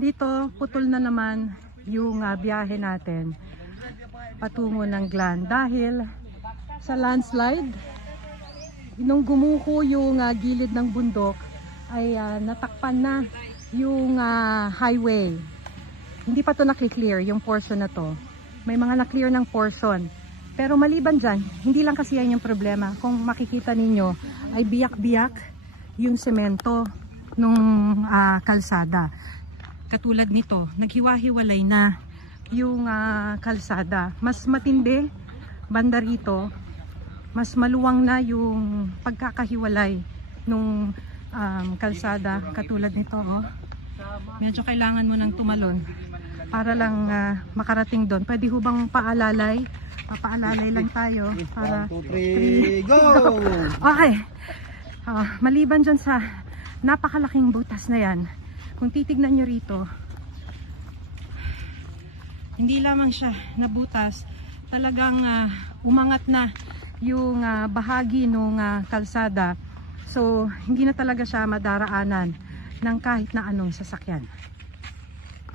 Dito, putol na naman yung biyahe natin patungo ng Glan dahil sa landslide. Nung gumuho yung gilid ng bundok ay natakpan na yung highway. Hindi pa to na-clear yung portion na to. May mga na-clear ng portion. Pero maliban dyan, hindi lang kasi yan yung problema. Kung makikita ninyo ay biyak-biyak yung semento nung kalsada. Katulad nito, naghiwa-hiwalay na yung kalsada. Mas matindi banda rito, mas maluwang na yung pagkakahiwalay nung kalsada. Katulad nito, oh. Medyo kailangan mo nang tumalon para lang makarating doon. Pwede hubang paalalay? Papaalalay lang tayo para 1, 2, 3, go! Okay. Maliban dyan sa napakalaking butas na yan, kung titignan nyo rito, hindi lamang siya nabutas, talagang umangat na yung bahagi ng kalsada. So hindi na talaga siya madaraanan ng kahit na anong sasakyan.